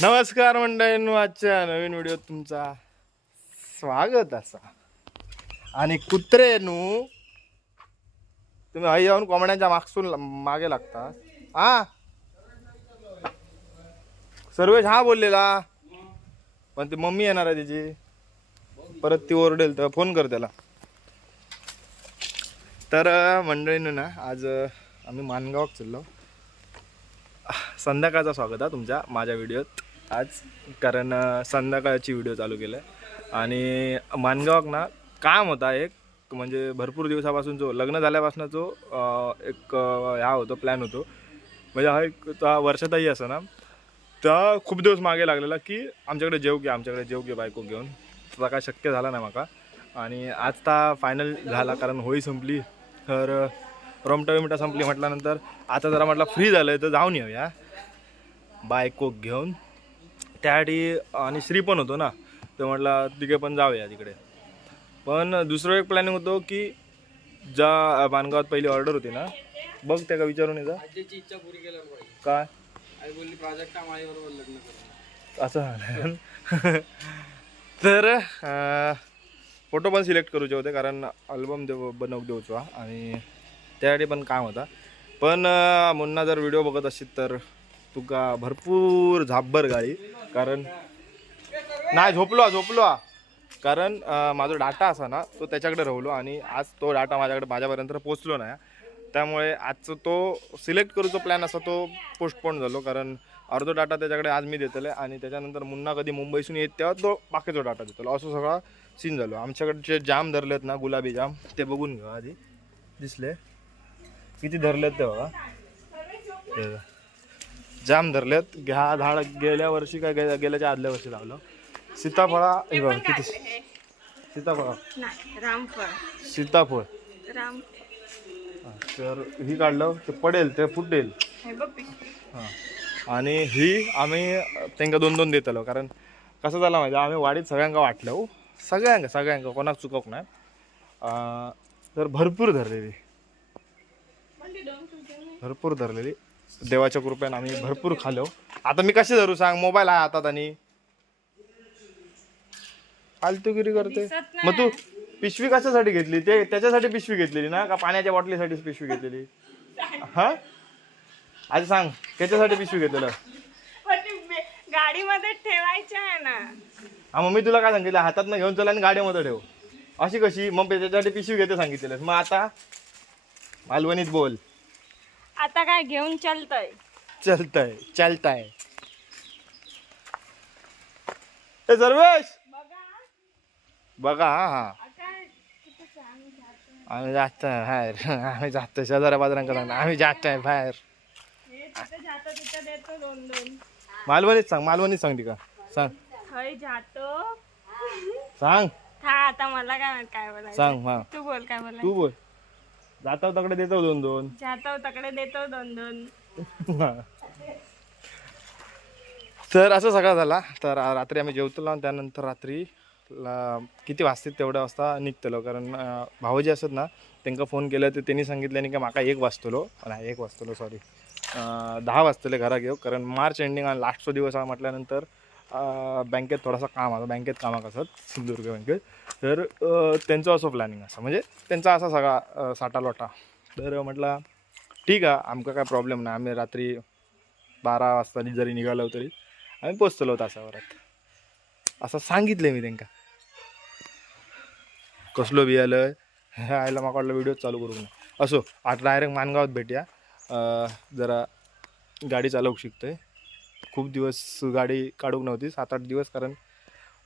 नमस्कार मंडळींनो आजच्या नवीन व्हिडिओत तुमचा स्वागत असा. आणि कुत्रेनू तुम्ही आई जाऊन कोंबड्यांच्या मागसून मागे लागता. हा? सर्वेश हा बोललेला. पण ती मम्मी येणार आहे तिची. परत ती ओरडेल तर फोन कर त्याला. तर मंडळीनं ना आज आम्ही मानगावात चाललो. संध्याकाळचा स्वागत आहे तुमच्या माझ्या व्हिडिओत. आज कारण संध्याकाळची व्हिडिओ चालू केलं आहे आणि मानगावाक ना काम होता एक म्हणजे भरपूर दिवसापासून जो लग्न झाल्यापासून जो एक हा ह्या होतो प्लॅन होतो. म्हणजे हा एक वर्षातही असं ना त्या खूप दिवस मागे लागलेला की आमच्याकडे जेव घे आमच्याकडे जेव घे बायको घेऊन. तुला काय शक्य झाला नाही माका. आणि आज ता फायनल झाला कारण होळी संपली. तर रोमटा विमटा संपली म्हटल्यानंतर आता जरा म्हटलं फ्री झालं आहे तर जाऊन येऊया. बायको घेऊन. त्यासाठी आणि श्री पण होतो ना तर म्हटलं तिघे पण जाऊया तिकडे. पण दुसरं एक प्लॅनिंग होतो की ज्या मानगावात पहिली ऑर्डर होती ना बघ त्या का विचारून येतं आजीची इच्छा पुरी केल्यावर पाहिजे काय? आई बोलली प्राजक्ता माळीबरोबर लग्न करू. असं झालं. तर फोटो पण सिलेक्ट करूचे होते कारण अल्बम देव देऊचो हा. आणि त्यासाठी पण काम होता. पण मुन्ना जर व्हिडिओ बघत असेल तर तुका भरपूर झाब्बर गाडी. कारण नाही झोपलो हा, झोपलो हा. कारण माझा डाटा असा ना तो त्याच्याकडे राहिलो आणि आज तो डाटा माझ्याकडे माझ्यापर्यंत पोचलो नाही. त्यामुळे आजचं तो सिलेक्ट करूचो प्लॅन असा तो पोस्टपोन झालो. कारण अर्धो डाटा त्याच्याकडे आज मी देतले आणि त्याच्यानंतर मुन्ना कधी मुंबईसून येत तेव्हा तो बाकीचा डाटा देतलो असं सगळा सीन झालो. आमच्याकडचे जाम धरलेत ना गुलाबी जाम ते बघून घेऊ आधी. दिसले? किती धरलेत ते हे बघा. जाम धरलेत. घ्या झाड गेल्या वर्षी काय गे- गेल्याच्या आदल्या वर्षी लावलं सीताफळा हे बघा किती सीताफळा. नाही रामफळ. सीताफळ. राम हा, तर ही काढलं ते पडेल ते फुटेल. हे बघ पिशवी. हां. आणि ही आम्ही त्यांना दोन दोन देतलो कारण कसं झालं माहिती आम्ही वाडीत सगळ्यांका वाटलं हो. सगळ्यांका सगळ्यांका कोणाक चुकवक नाही. अं, तर भरपूर धरलेली. भरपूर धरलेली. देवाच्या कृपेने आम्ही भरपूर खालो आता मी कशी धरू सांग? मोबाईल आहे हातात आणि फालतूगिरी करते. मग तू पिशवी कशासाठी घेतली? ते त्याच्यासाठी पिशवी घेतलेली ना? का पाण्याच्या बॉटलीसाठीच पिशवी घेतलेली? हा? आज सांग त्याच्यासाठी पिशवी घेतलेलं. गाडीमध्ये ठेवायची आहे ना. हा मग मी तुला काय सांगितलं? हातात घेऊन चला आणि गाडीमध्ये ठेव. अशी कशी? मग त्याच्यासाठी पिशवी घेते सांगितलेलं. मग आता मालवणीत बोल. आता काय घेऊन चलतय. चलतय चलताय. ए सर्वेश! बघा. हा हा. आम्ही जातोय बाहेर. आम्ही जातोय शेजाऱ्या बाजारांकडे आम्ही बाहेर. हे देतो दोन दोन. मालवणीत सांग मालवणीत सांग ती का सांग जातो. सांग. हा आता मला काय माहीत काय बोलायचं. सांग हा. तू बोल काय बोलाय तू बोल. जाता तकडे देतो दोन दोन जातो तकडे देतो दोन दोन तर असं सगळं झाला. तर आ- रात्री आम्ही जेवतलो आणि त्यानंतर रात्री ला- किती वाजतील तेवढ्या वाजता निघतलो. कारण अं, भाऊजी असत ना त्यांना फोन केलं तर त्यांनी सांगितलं की माका एक वाजतलो. नाही एक वाजतलो सॉरी दहा वाजतले घरा घेऊ कारण मार्च एंडिंग आणि लास्टचा दिवस हा म्हटल्यानंतर अं, बँकेत थोडासा काम असं बँकेत कामाक असत सिंधुदुर्ग बँकेत. तर त्यांचं असं प्लॅनिंग असं. म्हणजे त्यांचा असा सगळा साठा लोटा तर म्हटलं ठीक आहे आमका काय प्रॉब्लेम नाही. आम्ही रात्री बारा वाजता जरी निघालो तरी आम्ही पोचतलो तासावरात असं सांगितलं मी त्यांना कसलो बी आलं हे आयला माका वाटलं व्हिडिओ चालू करू नये असो आता डायरेक्ट मानगावात भेटूया. जरा गाडी चालवू शिकतोय. खूप दिवस गाडी काढूक नव्हती सात आठ दिवस कारण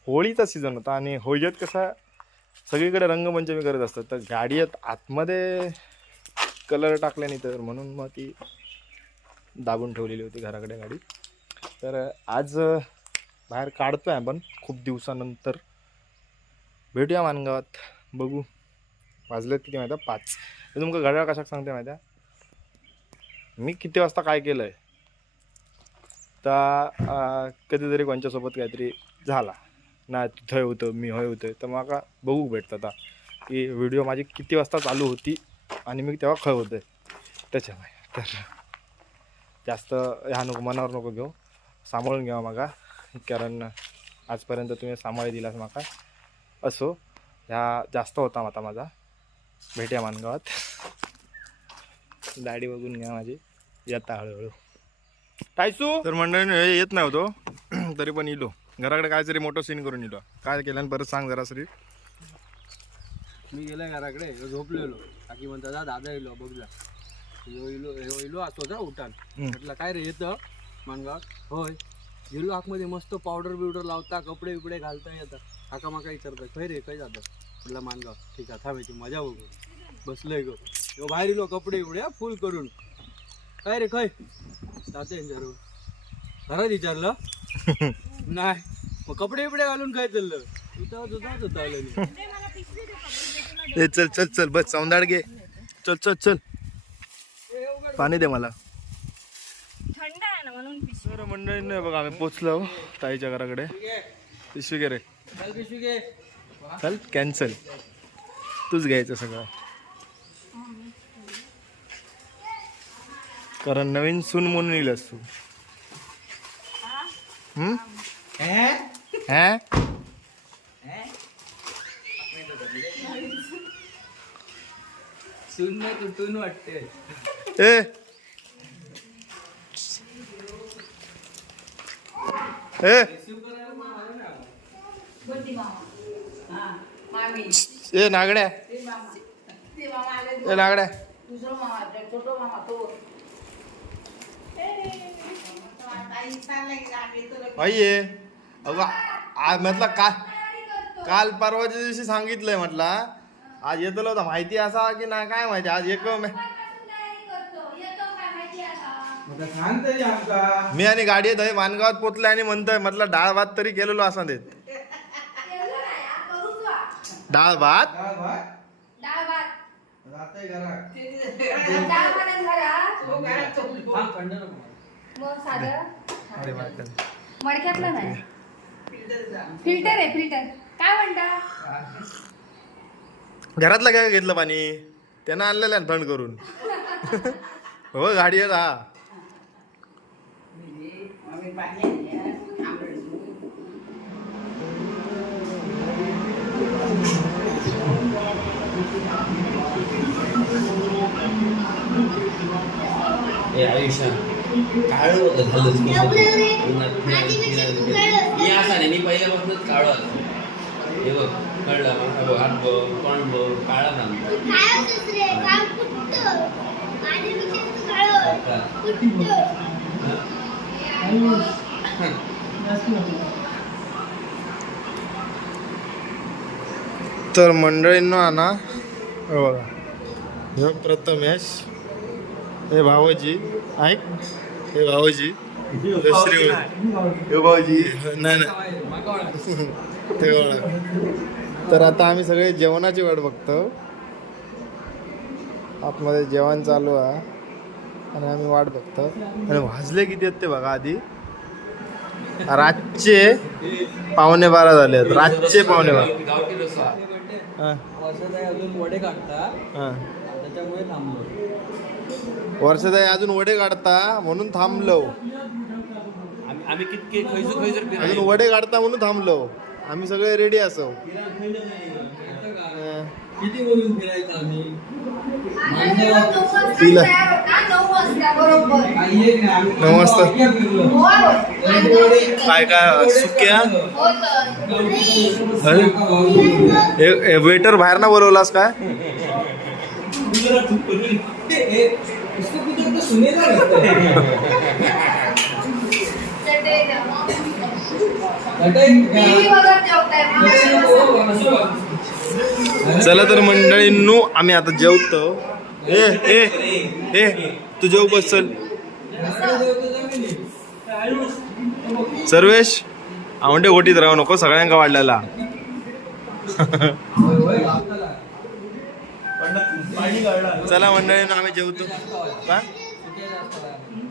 होळीचा सीझन होता आणि होळीत कसा सगळीकडे रंगपंचमी करत असतात. तर गाडीत आतमध्ये कलर टाकल्याने तर म्हणून मग ती दाबून ठेवलेली होती घराकडे गाडी. तर आज बाहेर बाहेर काढतोय आपण खूप दिवसानंतर. भेटूया मानगावात. बघू. वाजलेत किती माहिती आहे? पाच. मी तुमका घड्याळ कशाक सांगते माहिती आहे? मी किती वाजता काय केलं आहे तर कधीतरी कोणच्यासोबत काहीतरी झाला. ना तू थंय होतं मी हय होतं. तर मग बघू भेटतं आता. की व्हिडिओ माझी किती वाजता चालू होती आणि मी तेव्हा खय होतं त्याच्यामुळे. तर जास्त ह्या नको मनावर नको घेऊ. सांभाळून घ्यावा माका कारण आजपर्यंत तुम्ही सांभाळी दिलास माका. असो ह्या जास्त होता आता माझा. भेट्या मानगावात. दाढी बघून घ्या माझी. येता हळूहळू. टायसू तर मंडळी हे येत नाही होतो. तरी पण इलो. घराकडे काहीतरी मोठं सीन करून इलो काय केलं आणि परत सांग जरा सरी मी गेलाय घराकडे झोपलेलो. काकी म्हणता जा दादा येलो बघ जा. ह्यो इलो ह्यो इलो असतो जा उठान. म्हटलं काय रे येतं? मानगाव होय. गेलो आतमध्ये मस्त पावडर बिवडर लावता कपडे बिपडे घालता येतात. काका माका विचारता खय रे खय जातं म्हटलं मानगाव. ठीक आहे थांबायची मजा बघू. बसलोय गो. ह्यो बाहेर इलो कपडे बिपडे फुल करून. काय रे खय जाते विचारू घरात विचारलं? नाही. मग कपडे बिपडे घालून काय चाललं? आलं ए चल चल चल बस सौंदाड घे. चल चल चल. पाणी दे मला. थंड आहे ना म्हणून पिशवी. तर मंडळीने बघा आम्ही पोचलो ताईच्या घराकडे. पिशवी घे रे. चल कॅन्सल तूच घ्यायचं सगळं. कारण नवीन सून म्हणून येईलच तू. हम्म? हॅ? सुन तुटून वाटते. ए. ए. ए नागड्या. ए नागड्या. आई ये. अगं आज म्हटलं काल काल परवाच्या दिवशी सांगितलंय म्हटलं. आज येतलो होता. माहिती असा की ना काय माहिती? आज एक मे- सांग तरी आमका मी आणि गाडी येत आहे मानगावात पोचले आणि म्हणतोय म्हटलं डाळ भात तरी केलेलो असा देत डाळ भात? डाळ भात? डाळ भात. राहतंय घरात. डाळ भात घरात. थांब, थंड नको. मग साधं. मडक्यातलं नाही. फिल्टर आहे फिल्टर काय म्हणता? घरातलं काय घेतलं पाणी? त्यानं आणलेलं आहे थंड करून. हो गाडी आहे हा. हे आयुष्य. काळ झालं. मी असा नाही मी पहिल्यापासूनच काळ हे बघ कळलं बघ हात बघ तोंड बघ काळा तर मंडळींनो आणा. हे बघा. हे प्रथमेश हे भावजी ऐक. हे भावजी हे श्री हे भाऊजी. नाही नाही. ते ओळख. तर आता आम्ही सगळे जेवणाची वाट बघतो. आतमध्ये जेवण चालू आहे. आणि आम्ही वाट बघतो. आणि वाजले किती आहेत ते बघा आधी. रातचे पावणे बारा झाले आहेत. रातचे पावणे बारा. गावठी रस्सा वर्षात आहे अजून वडे काढता त्याच्यामुळे थांबलो. वर्षाताई अजून वडे काढता म्हणून थांबलो. आम्ही कितके खैसूर खैसूर अजून वडे काढता म्हणून थांबलो. आम्ही सगळे रेडी असो? हां. किती बोलून फिरायचं आम्ही? काय काय सुक्या? वेटर बाहेर ना बोलवलास काय? ए, ए, उसको कुछ तो सुनेगा टीव्ही बघत चला तर मंडळींनो आम्ही आता जेवतो. ए ए ए तू जेव बस चल सर्वेश आवंडे ओटीत राहू नको सगळ्यांका वाढलेला. चला मंडळींनो आम्ही जेवतो. का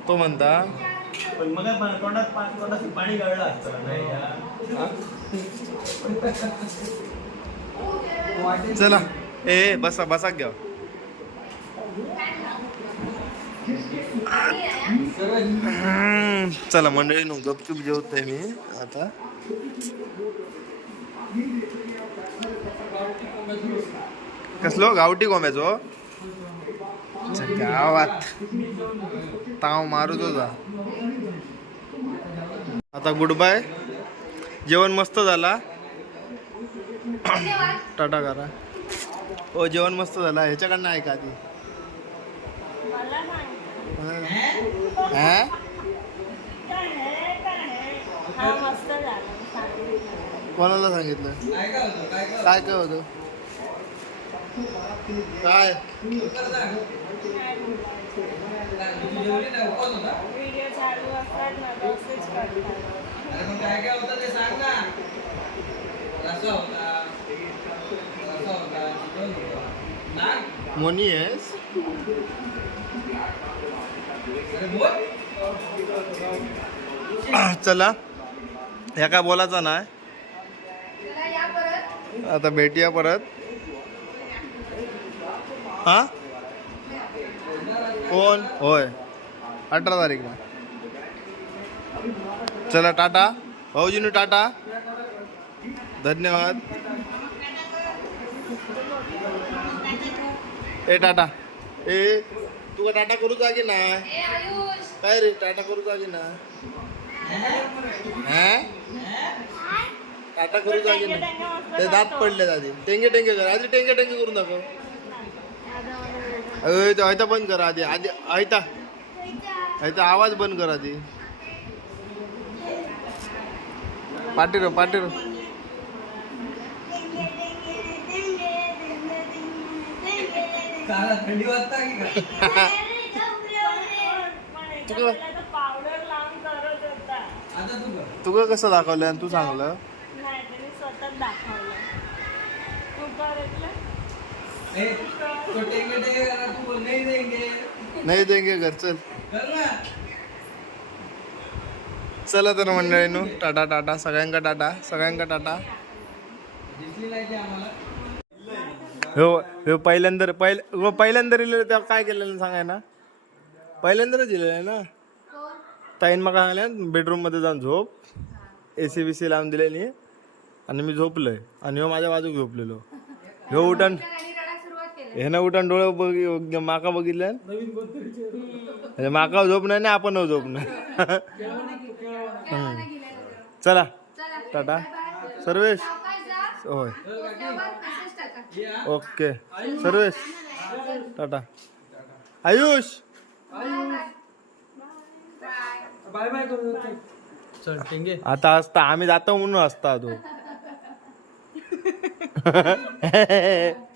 तो म्हणता. चला. ए बसा बसा घ्या. चला मंडळी नो गपचूप जेवतोय मी आता. कसलो? गावठी कोंब्याचो? अच्छा, गावात. ताव मारूच होता आता गुड बाय. जेवण मस्त झाला. टाटा करा. हो जेवण मस्त झाला. ह्याच्याकडनं ऐका आधी. कोणाला सांगितलं? काय काय होतं काय? व्हिडिओ चालू असतात ना करतात होतं ते सांग ना रस्सा होता रस्सा होता चिकन होतं मोनी आहेस अरे बोल चला ह्या काय बोलायचा नाही. चला या परत. आता भेटूया परत. हा? कोण? होय. अठरा तारीखला चला टाटा. भाऊजीनू टाटा. धन्यवाद. ए टाटा. ए तुका टाटा करू जागी ना? ए आयुष. काय रे टाटा करू जागी ना? हा? टाटा करू जागी ना? ते दात पडले आधी. टेंगे टेंगे कर. आधी टेंगे टेंगे करून दाखव. तो आयता बंद कर आधी. आधी आयता आयता आवाज बंद कर आधी. पाटीर पाटीर काला थंडी वाजता की काय? पावडर लावून करत होता आता तू कर. तुका कसं दाखवलं आणि तू सांगलं? नाही त्यांनी स्वतःच दाखवलं नाही देंगे. नाही देंगे घर चल. चला तर मंडळीनो टाटा टाटा सगळ्यांका टाटा सगळ्यांका टाटा. हो हो पहिल्यांदा पहिल हो पहिल्यांदा दिलेलं तेव्हा काय केलेलं सांगाय ना पहिल्यांदाच दिलेलं आहे ना? ताईन मग सांगल्या बेडरूममध्ये जाऊन झोप. ए सी बी सी लावून दिलेली. आणि मी झोपलोय. आणि ह्यो माझ्या बाजूक झोपलेलो. ह्यो उठान आणि रडायला सुरुवात केली हे ना उठान डोळे बघ माका बघितलं म्हणजे माका झोप नाही ना आपण झोप नाही. चला. चला. टाटा. सर्वेश. होय. Okay. Sarvesh. Tata. Ayush. Bye bye करू चल टेंगे. आता असता आम्ही जातो म्हणून असता तो.